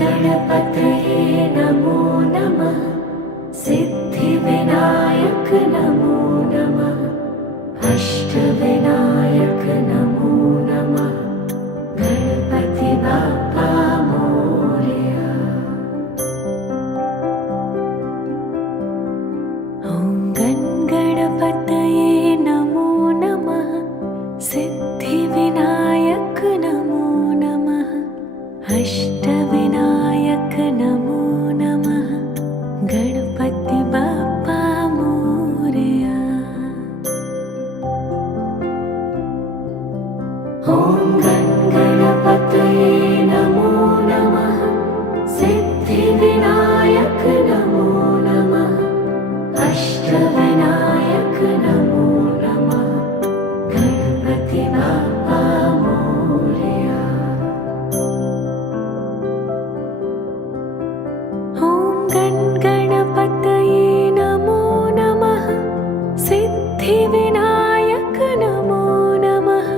गणपतये नमो नमः। सिद्धिविनायक नमो नमः। अष्टविनायक नमो नमः। गणपति बाप्पा मोरया। ॐ गणपतये नमो नमः। सिद्धिविनायक नमो नमः। अष्टविनायक नमो नमः। गणपति बाप्पा मोरया। ॐ गणपतये नमो नमः। सिद्धिविनायक नमो नमः। अष्टविनायक नमो नमः। गणपति बाप्पा मोरया। ॐ गणपतये नमो नमः। सिद्धिविनायक नमो नमः।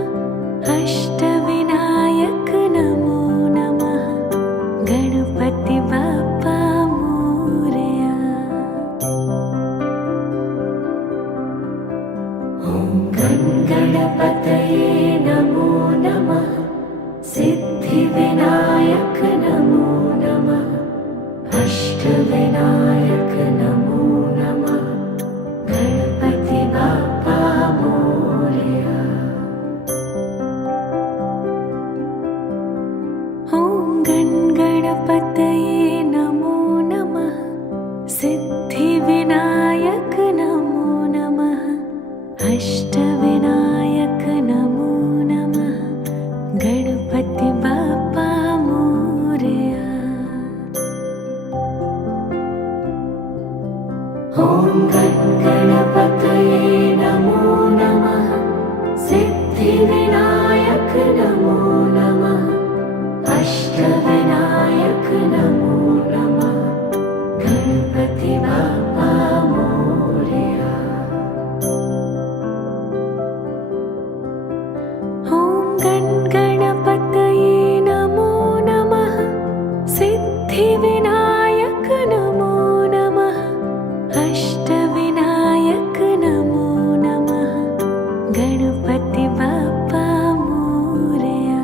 अष्टविनायक नमो नमः। गणपति बाप्पा मोरया। ॐ गणपतये नमो नमः। सिद्धिविनायक नमो नमः। अष्टविनायक नमो नमः। गणपति बाप्पा मोरया। ॐ गणपतये नमो नमः। सिद्धिविनायक नमो नमः। अष्टविनायक नमो नमः। गणपति बाप्पा मोरया। ॐ गणपतये नमो नमः। सिद्धिविनायक नमो नमः। अष्टविनायक नमो नमः। गणपति बाप्पा मोरया। ॐ गणपतये नमो नमः। सिद्धिविनायक नमो नमः। अष्टविनायक नमो नमः। गणपति बाप्पा मोरया।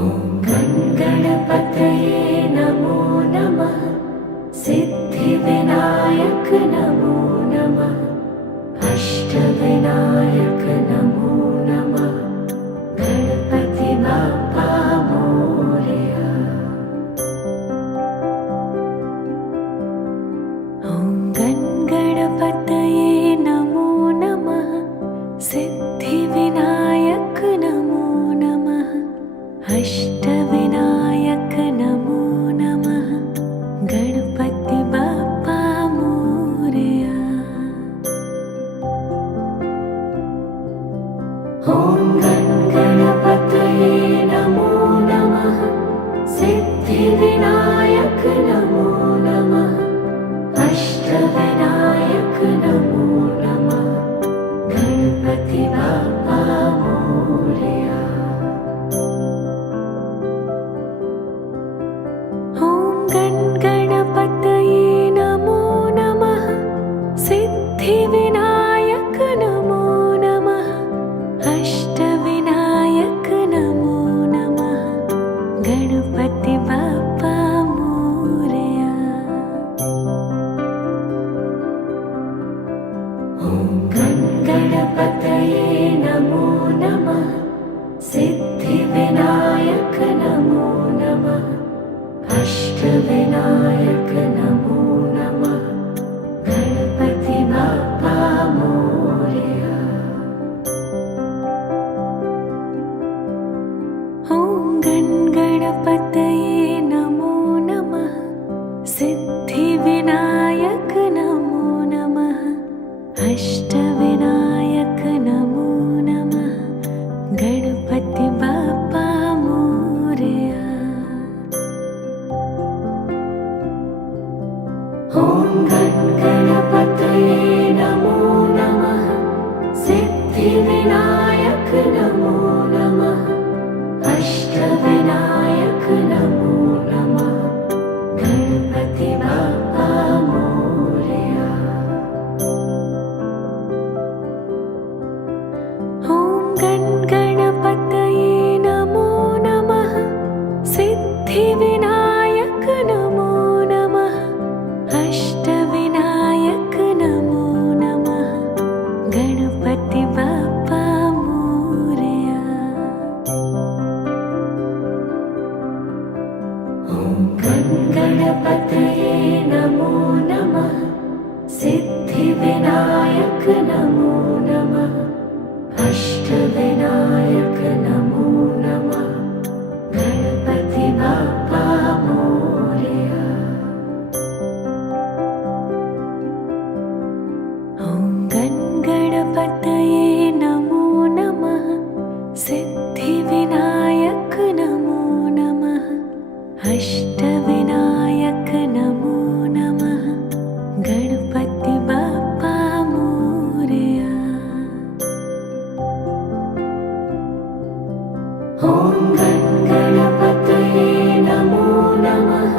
ॐ गणपतये नमो नमः। सिद्धिविनायक नमो नमः। अष्टविनायक नमो नमः। गणपति बाप्पा मोरया। ॐ गणपतये नमो नमः। सिद्धिविनायक नमो नमः। अष्टविनायक नमो नमः। गणपति बाप्पा मोरया। ॐ गणपतये नमो नमः सिद्धिविनायक नमो नमः अष्टविनायक नमो नमः गणपति बाप्पा मोरया। ॐ गणपतये नमो नमः सिद्धिविनायक नमो नमः अष्टविनायक नमो नमः गणपति बाप्पा मोरया। ॐ गणपतये नमो नमः सिद्धिविनायक नमो नमः अष्टविनायक नमो नमः गणपति बाप्पा मोरया। ॐ गणपतये नमो नमः सिद्धिविनायक नमो नमः अष्टविनायक नमो नमः गणपति बाप्पा मोरया। ॐ गणपतये नमो नमः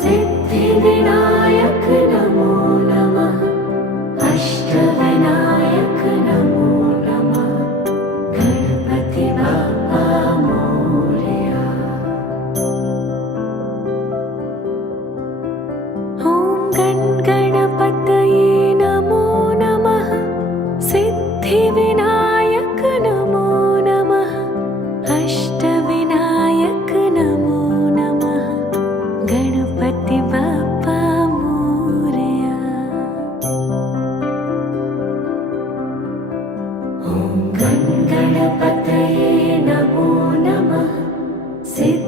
सिद्धिविनायक नमो नमः अष्टविनायक नमो नमः गणपति बाप्पा मोरया। ॐ गणपतये नमो नमः सिद्धिविनायक नमो नमः अष्टविनायक नमो नमः गणपति बाप्पा मोरया। ॐ गणपतये नमो नमः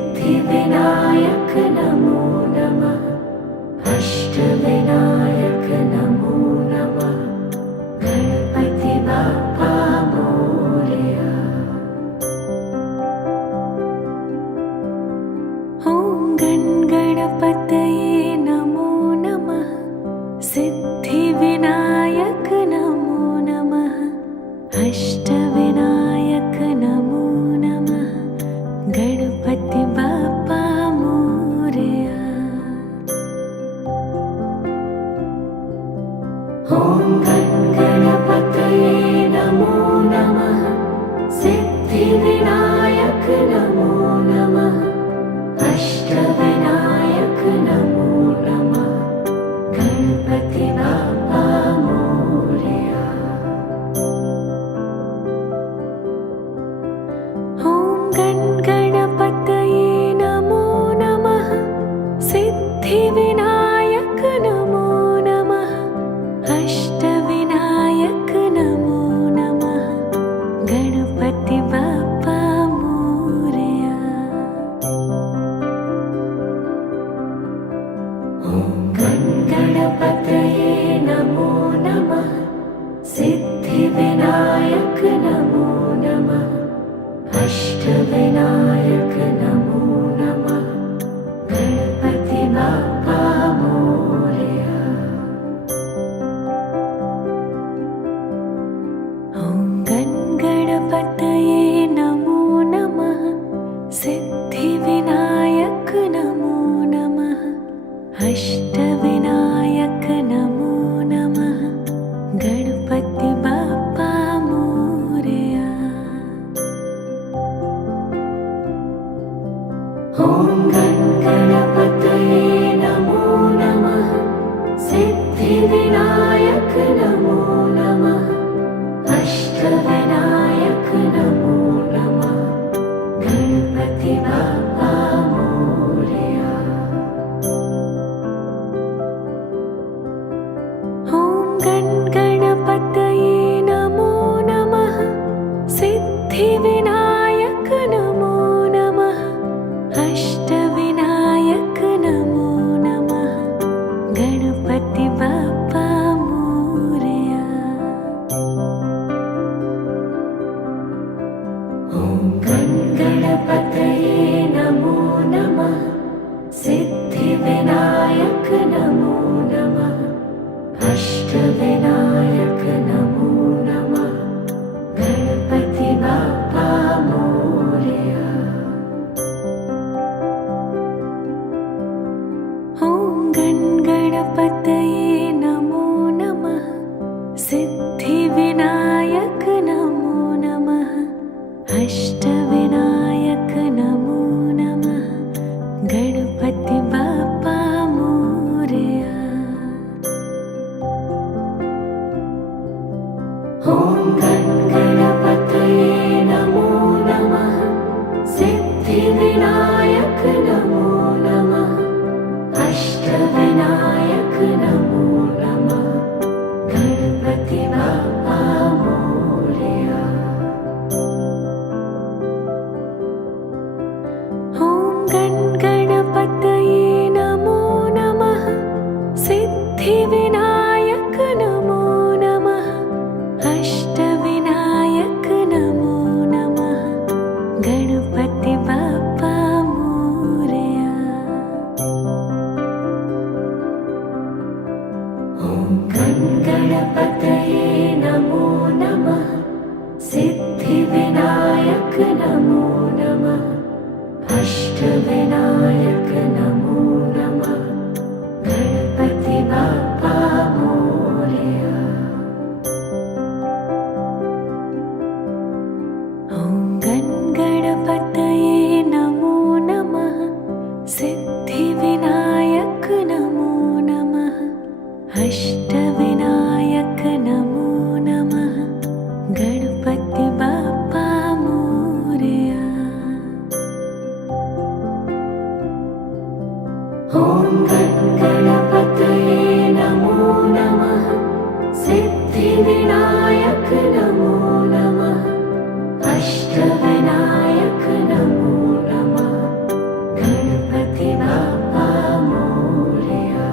सिद्धिविनायक नमो नमः अष्टविनायक नमो नमः गणपति बाप्पा मोरया। ॐ गणपतये नमो नमः सिद्धिविनायक नमो नमः अष्टविनायक नमो नमः गणपति बाप्पा मोरया। ॐ गणपतये नमो नमः सिद्धिविनायक नमो नमः अष्टविनायक नमो नमः गणपति बाप्पा मोरया। ॐ गणपतये नमो नमः सिद्धिविनायक नमो नमः अष्टविनायक नमो नमः गणपति बाप्पा मोरया। ॐ गणपतये नमो नमः सिद्धिविनायक नमो नमः अष्टविनायक नमो नमः गणपति बाप्पा मोरया। ॐ गणपतये नमो नमः सिद्धिविनायक नमो नमः अष्टविनायक नमो नमः गणपति बाप्पा मोरया। ॐ गणपतये नमो नमः सिद्धिविनायक नमो नमः अष्टविनायक नमो नमः गणपति बाप्पा मोरया। गण गणपतये नमो नमः। सिद्धिविनायक नमो नमः। अष्टविनायक नमो नमः। गणपति बाप्पा मोरया। ॐ गण गणपतये नमो नमः। सिद्धिविनायक नमो नमः। अष्टविनायक नमो नमः। गणपति बाप्पा मोरया। ॐ गण गणपतये नमो नमः। सिद्धिविनायक नमो नमः। अष्टविनायक नमो नमः। गणपति बाप्पा मोरया। ॐ गण गणपतये नमो नमः। सिद्धिविनायक नमो नमः। अष्टविनायक नमो नमः। गणपति बाप्पा मोरया। ॐ गण गणपतये नमो नमः। सिद्धिविनायक नमो नमः। अष्टविनायक नमो नमः। गणपति बाप्पा मोरया। ॐ गण गणपतये नमो नमः। सिद्धिविनायक नमो नमः। अष्टविनायक नमो नमः। गणपति बाप्पा मोरया।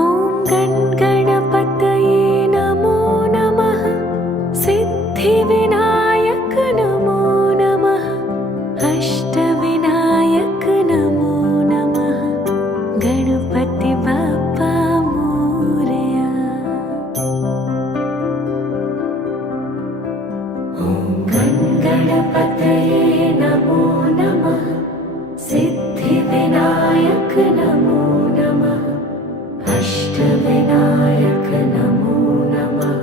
ॐ गण गणपतये नमो नमः। सिद्धिविनायक नमो नमः। अष्टविनायक नमो नमः। गणपति बाप्पा मोरया। ॐ गण गणपतये नमो नमः। सिद्धिविनायक नमो नमः। अष्टविनायक नमो नमः।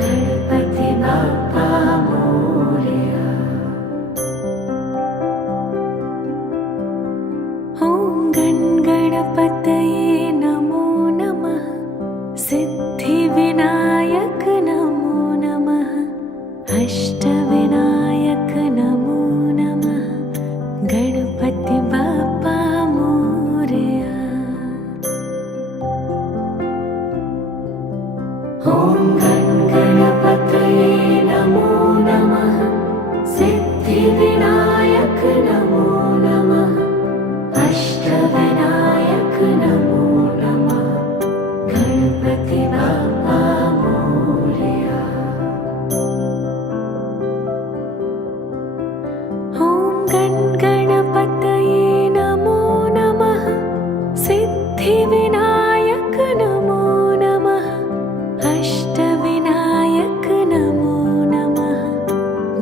गणपति बाप्पा मोरया। ॐ गण गणपतये नमो नमः। सिद्धिविनायक नमो नमः। अष्टविनायक नमो नमः। गणपति बाप्पा मोरया। ॐ गण गणपतये नमो नमः। सिद्धिविनायक नमो नमः। अष्टविनायक नमो नमः। गणपति बाप्पा मोरया। ॐ गण गणपतये नमो नमः। सिद्धिविनायक नमो नमः। अष्टविनायक नमो नमः।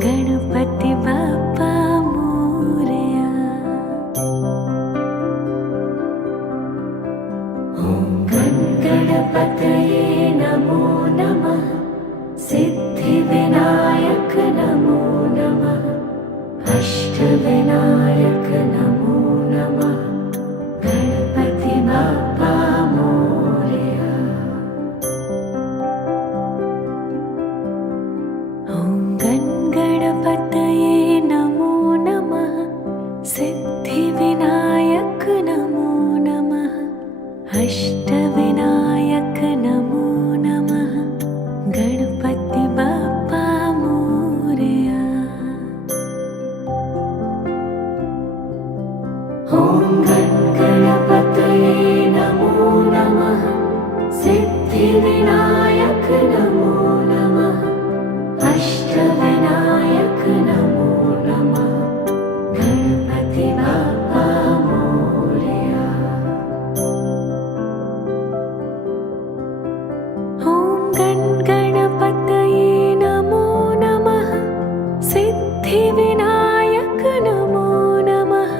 गणपति बाप्पा मोरया। ॐ गण गणपतये नमो नमः। सिद्धिविनायक नमो नमः। अष्टविनायक नमो नमः। गणपति बाप्पा मोरया। ॐ गण गणपतये नमो नमः। सिद्धिविनायक नमो नमः। अष्टविनायक नमो नमः। गणपति बाप्पा मोरया। ॐ गण गणपतये नमो नमः। सिद्धिविनायक नमो नमः। अष्टविनायक नमो नमः। गणपति बाप्पा मोरया। ॐ गण गणपतये नमो नमः। सिद्धिविनायक नमो नमः।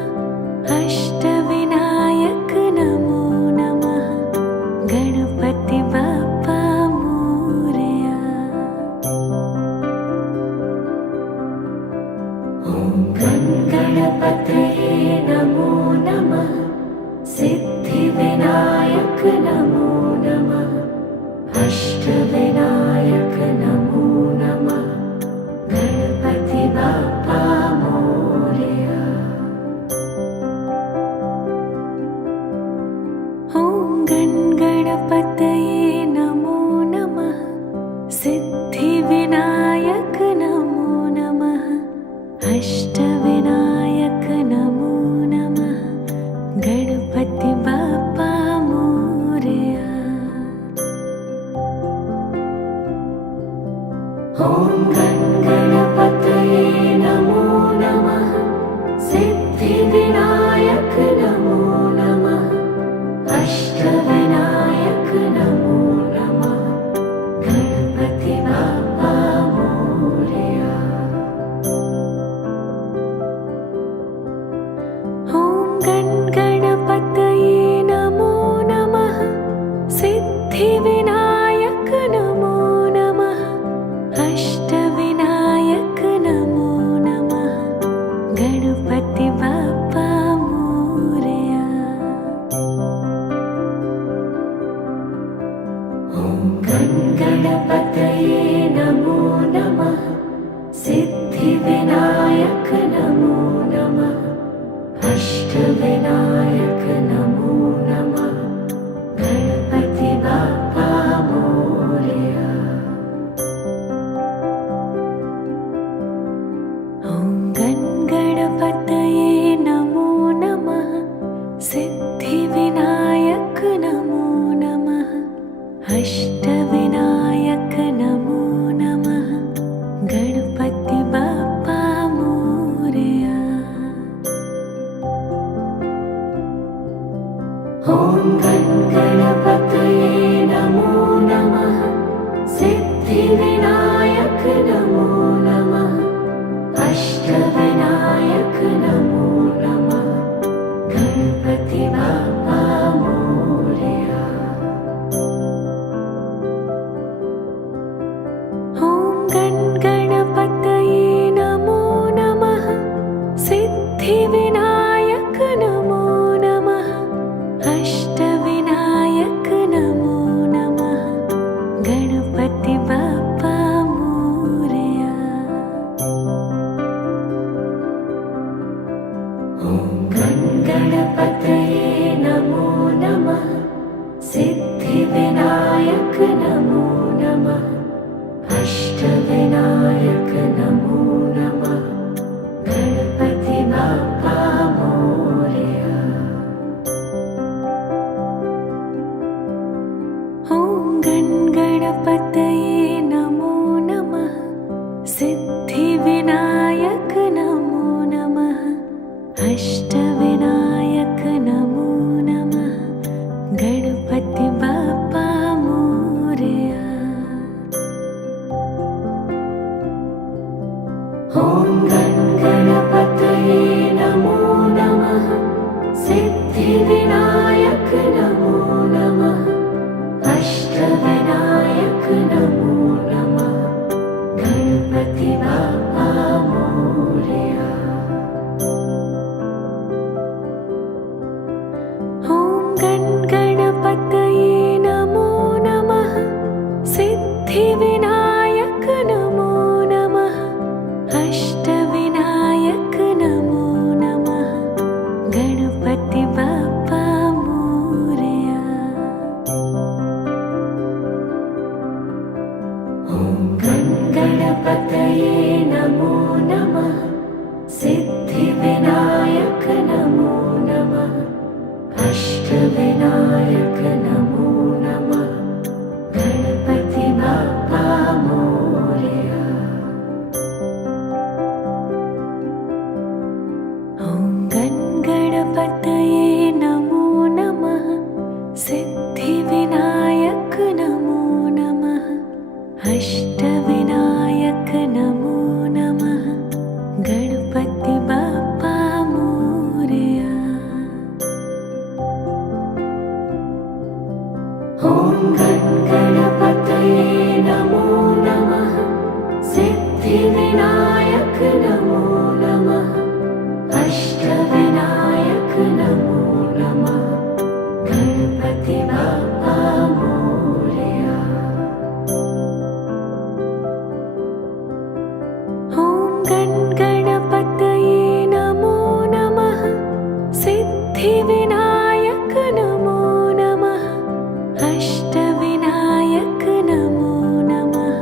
सिद्धिविनायक नमो नमः अष्टविनायक नमो नमः गणपति बाप्पा मोरया। ॐ गणपतये नमो नमः सिद्धिविनायक नमो नमः अष्टविनायक नमो नमः गणपति बाप्पा मोरया। ॐ गणपतये नमो नमः सिद्धिविनायक नमो नमः अष्टविनायक नमो नमः गणपति बाप्पा मोरया। ॐ गणपतये नमो नमः सिद्धिविनायक नमो नमः अष्टविनायक नमो नमः गणपति बाप्पा मोरया। ॐ गणपतये नमो नमः सिद्धिविनायक नमो नमः अष्टविनायक नमो नमः गणपति बाप्पा मोरया। ॐ गणपतये नमो नमः सिद्धिविनायक नमो नमः अष्टविनायक नमो नमः गणपति बाप्पा मोरया। ॐ गणपतये नमो नमः सिद्धिविनायक नमो नमः अष्टविनायक नमो नमः गणपति बाप्पा मोरया। ॐ गणपतये नमो नमः सिद्धिविनायक नमो नमः अष्टविनायक नमो नमः गणपति बाप्पा मोरया। ॐ गणपतये नमो नमः सिद्धिविनायक नमो नमः अष्टविनायक नमो नमः गणपति बाप्पा मोरया। ॐ गणपतये नमो नमः सिद्धिविनायक नमो नमः अष्टविनायक नमो नमः गणपति बाप्पा मोरया। ॐ गणपतये नमो नमः सिद्धिविनायक नमो नमः अष्टविनायक नमो नमः गणपति बाप्पा मोरया। ॐ गणपतये नमो नमः सिद्धिविनायक नमो नमः अष्टविनायक नमो नमः गणपति बाप्पा मोरया। ॐ गणपतये नमो नमः सिद्धिविनायक नमो नमः अष्टविनायक नमो नमः गणपति बाप्पा मोरया। ॐ गणपतये नमो नमः सिद्धिविनायक नमो नमः अष्टविनायक नमो नमः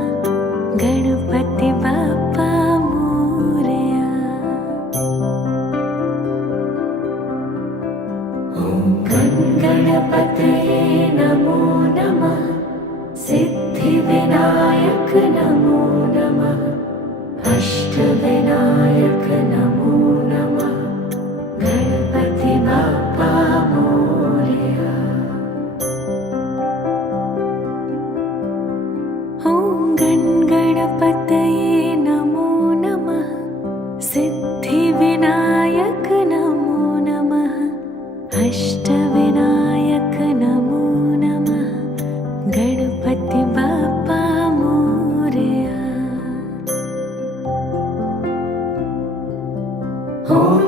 गणपति बाप्पा मोरया। ॐ गणपतये नमो नमः सिद्धिविनायक नमो नमः अष्टविनायक नमो नमः अष्टविनायक नमो नमः गणपति बाप्पा मोरया। ॐ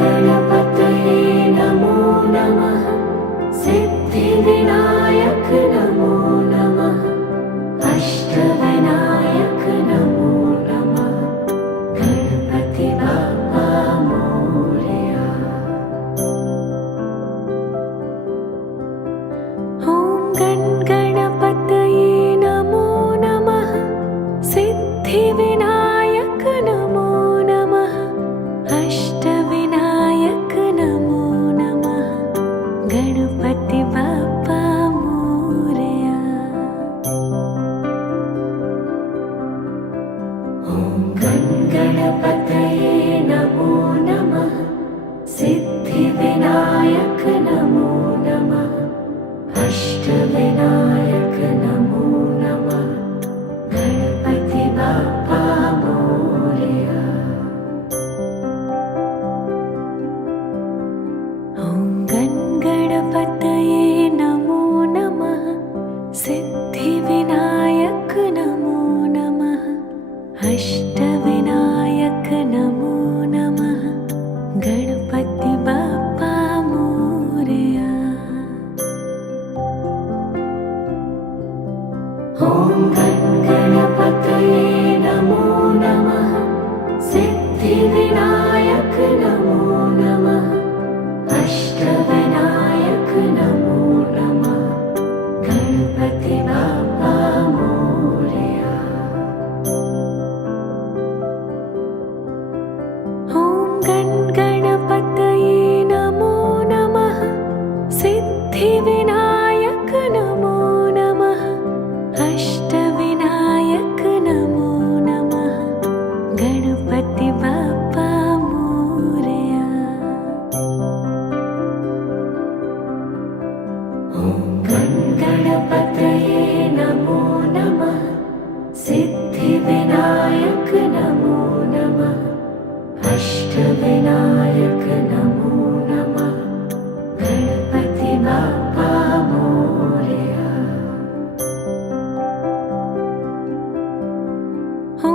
गणपतये नमो नमः सिद्धिविनायक नमो नमः अष्टविनायक नमो नमः गणपति बाप्पा मोरया। ॐ गणपतये नमो नमः सिद्धिविनायक नमो नमः अष्टविनायक नमो नमः गणपति बाप्पा मोरया। ॐ गणपतये नमो नमः सिद्धिविनायक नमो नमः अष्टविनायक नमो नमः गणपति बाप्पा मोरया। ॐ गणपतये नमो नमः सिद्धिविनायक नमो नमः अष्टविनायक नमो नमः गणपति बाप्पा मोरया। ॐ गणपतये नमो नमः सिद्धिविनायक नमो नमः अष्टविनायक नमो नमः गणपति बाप्पा मोरया। ॐ गणपतये नमो नमः सिद्धिविनायक नमो नमः अष्टविनायक नमो नमः गणपति बाप्पा मोरया। ॐ गणपतये नमो नमः सिद्धिविनायक नमो नमः अष्टविनायक नमो नमः गणपति बाप्पा मोरया। ॐ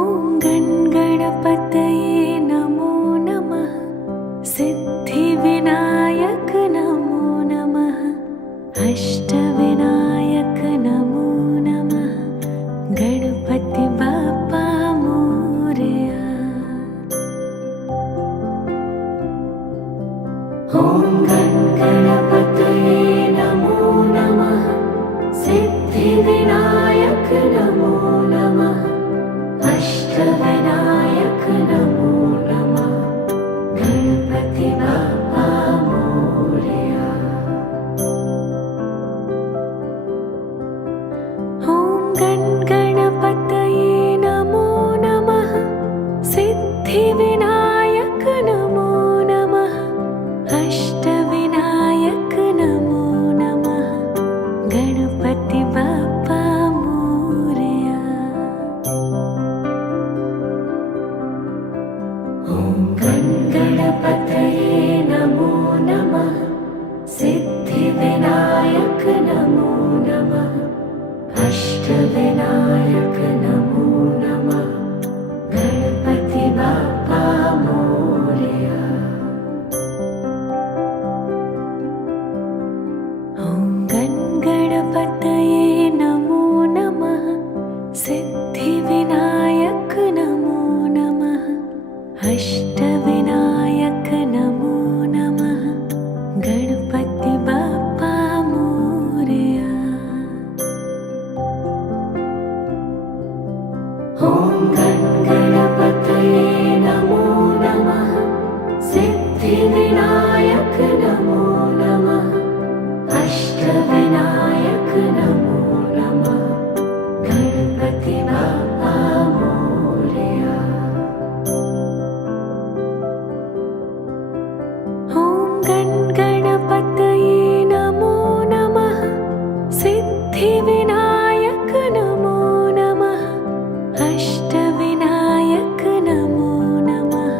गणपतये नमो नमः सिद्धिविनायक नमो नमः अष्टविनायक नमो नमः गणपति बाप्पा मोरया। ॐ गणपतये नमो नमः सिद्धिविनायक नमो नमः अष्टविनायक नमो नमः गणपति बाप्पा मोरया। ॐ गणपतये नमो नमः सिद्धिविनायक नमो नमः अष्टविनायक नमो नमः गणपति बाप्पा मोरया। ॐ गणपतये नमो नमः सिद्धिविनायक नमो नमः अष्टविनायक नमो नमः गणपति बाप्पा मोरया। ॐ गणपतये नमो नमः सिद्धिविनायक नमो नमः अष्टविनायक नमो नमः गणपति बाप्पा मोरया। ॐ गणपतये नमो नमः सिद्धिविनायक नमो नमः अष्टविनायक नमो नमः गणपति बाप्पा मोरया। ॐ गणपतये नमो नमः सिद्धिविनायक नमो नमः अष्टविनायक नमो नमः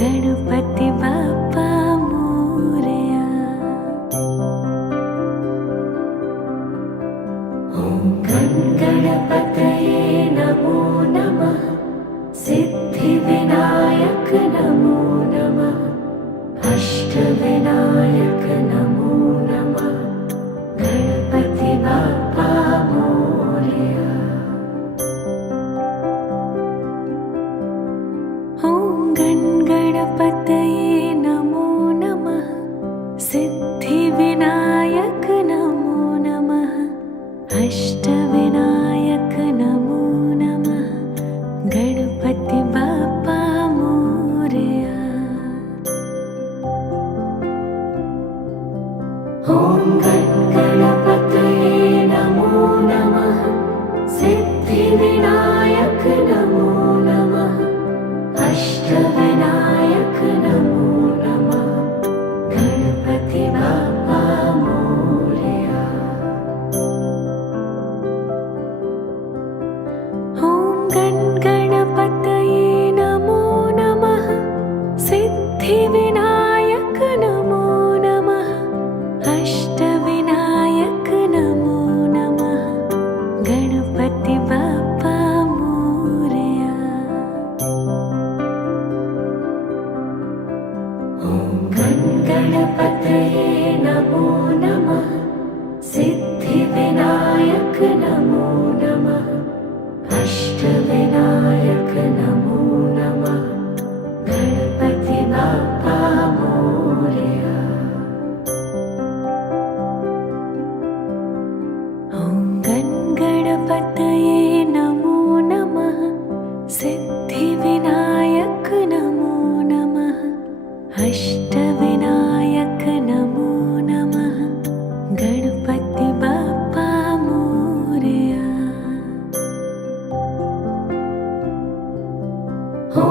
गणपति बाप्पा मोरया। ॐ गणपतये नमो नमः सिद्धिविनायक नमो नमः अष्टविनायक नमो नमः गणपति बाप्पा मोरया। ॐ गणपतये नमो नमः सिद्धिविनायक नमो नमः अष्टविनायक नमो नमः गणपति बाप्पा मोरया। ॐ गणपतये नमो नमः सिद्धिविनायक नमो नमः अष्टविनायक नमो नमः गणपति बाप्पा मोरया। ॐ गणपतये नमो नमः सिद्धिविनायक नमो नमः अष्टविनायक नमो नमः गणपति बाप्पा मोरया। ॐ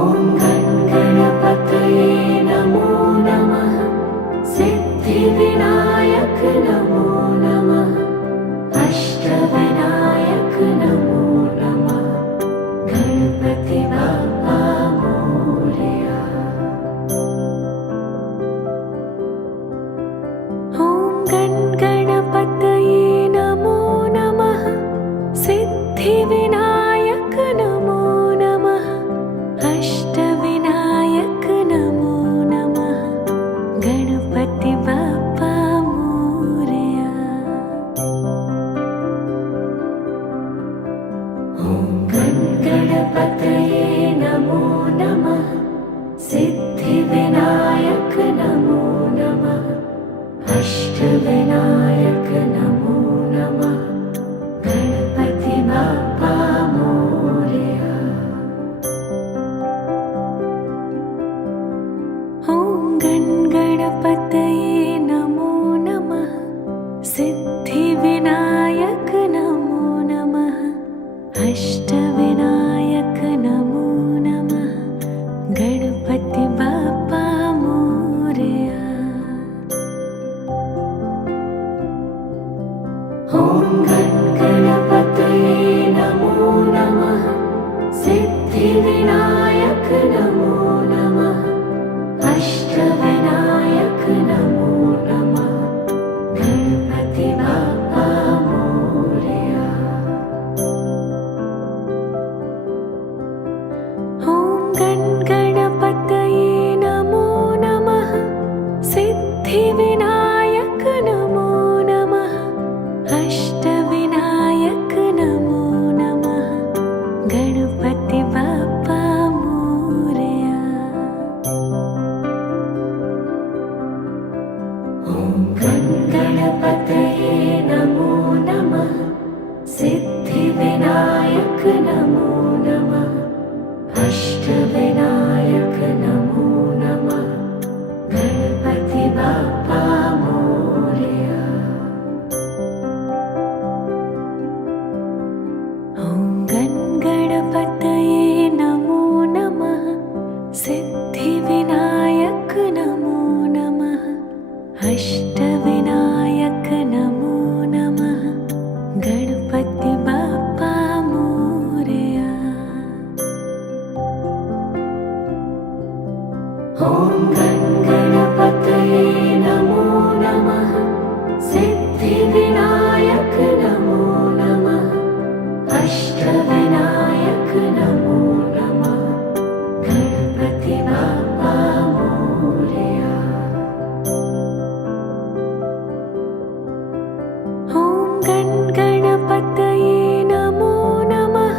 गणपतये नमो नमः सिद्धिविनायक नमो नमः अष्टविनायक नमो नमः गणपति बाप्पा मोरया। ॐ गणपतये नमो नमः सिद्धिविनायक नमो नमः अष्टविनायक नमो नमः गणपति बाप्पा मोरया। ॐ गणपतये नमो नमः सिद्धिविनायक नमो नमः अष्टविनायक नमो नमः गणपति बाप्पा मोरया। ॐ गणपतये नमो नमः सिद्धिविनायक नमो नमः अष्टविनायक नमो नमः गणपति बाप्पा मोरया। ॐ गणपतये नमो नमः सिद्धिविनायक नमो नमः अष्टविनायक नमो नमः गणपति बाप्पा मोरया। ॐ गणपतये नमो नमः सिद्धिविनायक नमो नमः अष्टविनायक नमो नमः गणपति बाप्पा मोरया। ॐ गणपतये नमो नमः सिद्धिविनायक नमो नमः अष्टविनायक नमो नमः गणपति बाप्पा मोरया। ॐ गणपतये नमो नमः सिद्धिविनायक नमो नमः अष्टविनायक नमो नमः गणपति बाप्पा मोरया। ॐ गणपतये नमो नमः सिद्धिविनायक नमो नमः अष्टविनायक नमो नमः गणपति बाप्पा मोरया। ॐ गणपतये नमो नमः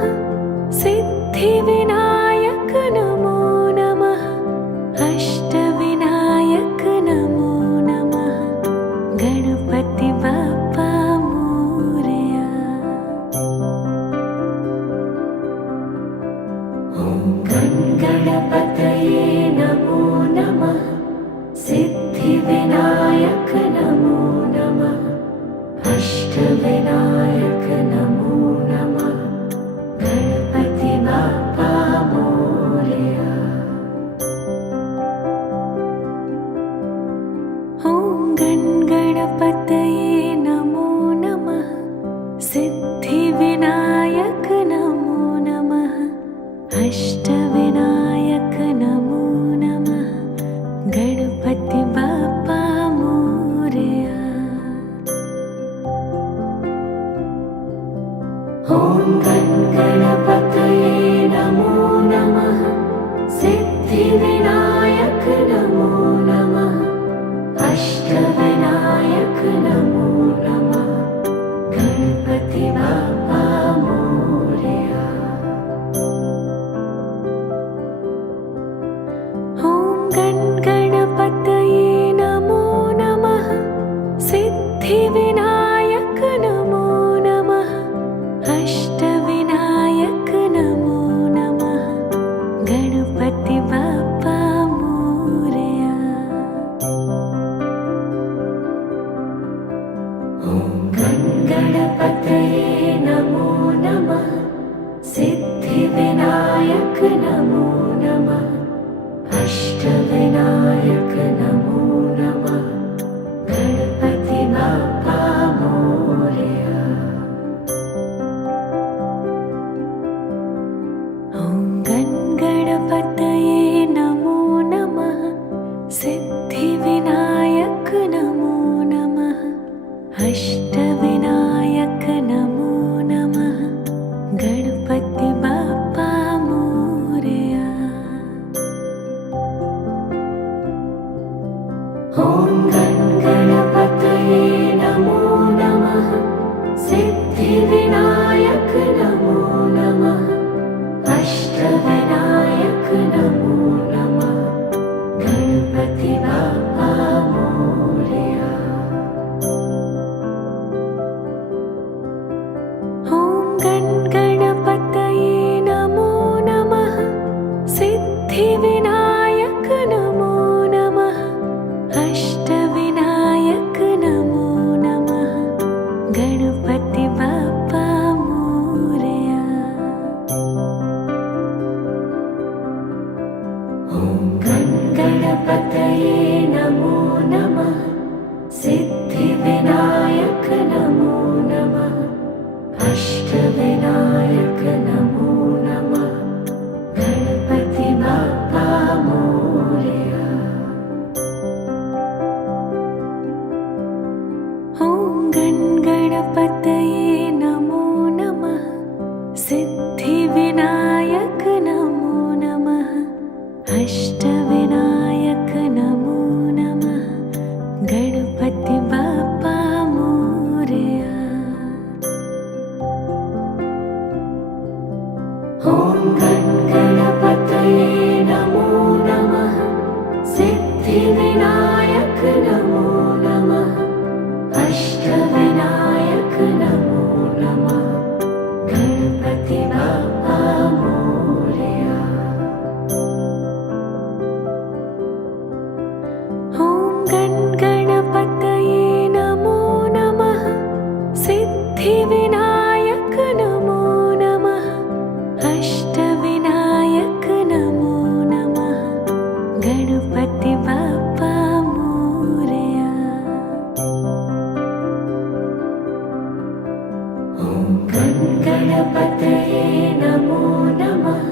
सिद्धिविनायक नमो नमः अष्टविनायक नमो नमः गणपति बाप्पा मोरया। ॐ गणपतये नमो नमः सिद्धिविनायक नमो नमः ॐ गणगणपतये नमो नमः सिद्धिविनायक नमो नमः अष्टविनायक नमो नमः गणपति बाप्पा मोरया। ॐ गणगणपतये नमो नमः सिद्धिविनायक नमो नमः अष्टविनायक नमो नमः गणपति बाप्पा मोरया। ॐ गणगणपतये नमो नमः सिद्धिविनायक नमो नमः अष्टविनायक नमो नमः गणपति बाप्पा मोरया। ॐ गणगणपतये नमो नमः सिद्धिविनायक नमो नमः अष्टविनायक नमो नमः गणपति बाप्पा मोरया। ॐ गणगणपतये नमो नमः सिद्धिविनायक नमो नमः अष्टविनायक नमो नमः गणपति बाप्पा मोरया। ॐ गणगणपतये नमो नमः सिद्धिविनायक नमो नमः अष्टविनायक नमो नमः गणपति बाप्पा मोरया। ॐ गणगणपतये नमो नमः सिद्धिविनायक नमो नमः अष्टविनायक नमो नमः गणपति बाप्पा मोरया। ॐ गणगणपतये नमो नमः सिद्धिविनायक नमो नमः अष्टविनायक नमो नमः गणपति बाप्पा मोरया। ॐ गणगणपतये नमो नमः सिद्धिविनायक नमो नमः अष्टविनायक नमो नमः गणपति बाप्पा मोरया। ॐ गणगणपतये नमो नमः सिद्धिविनायक नमो नमः अष्टविनायक नमो नमः गणपति बाप्पा मोरया। ॐ गणगणपतये नमो नमः सिद्धिविनायक नमो नमः अष्टविनायक नमो नमः गणपति बाप्पा मोरया। ॐ गणगणपतये नमो नमः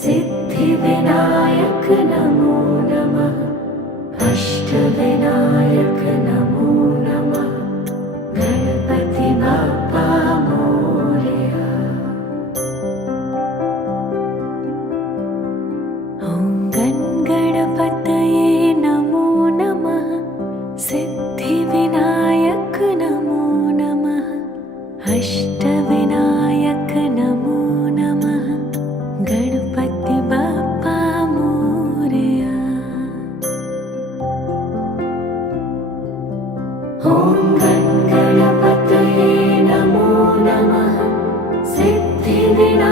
सिद्धिविनायक नमो नमः अष्टविनायक नमो नमः गणपति बाप्पा मोरया। ॐ गणगणपतये नमो नमः सिद्धिविनायक नमो नमः अष्टविनायक नमो नमः गणपति बाप्पा मोरया। ॐ गणगणपतये नमो नमः सिद्धिविनायक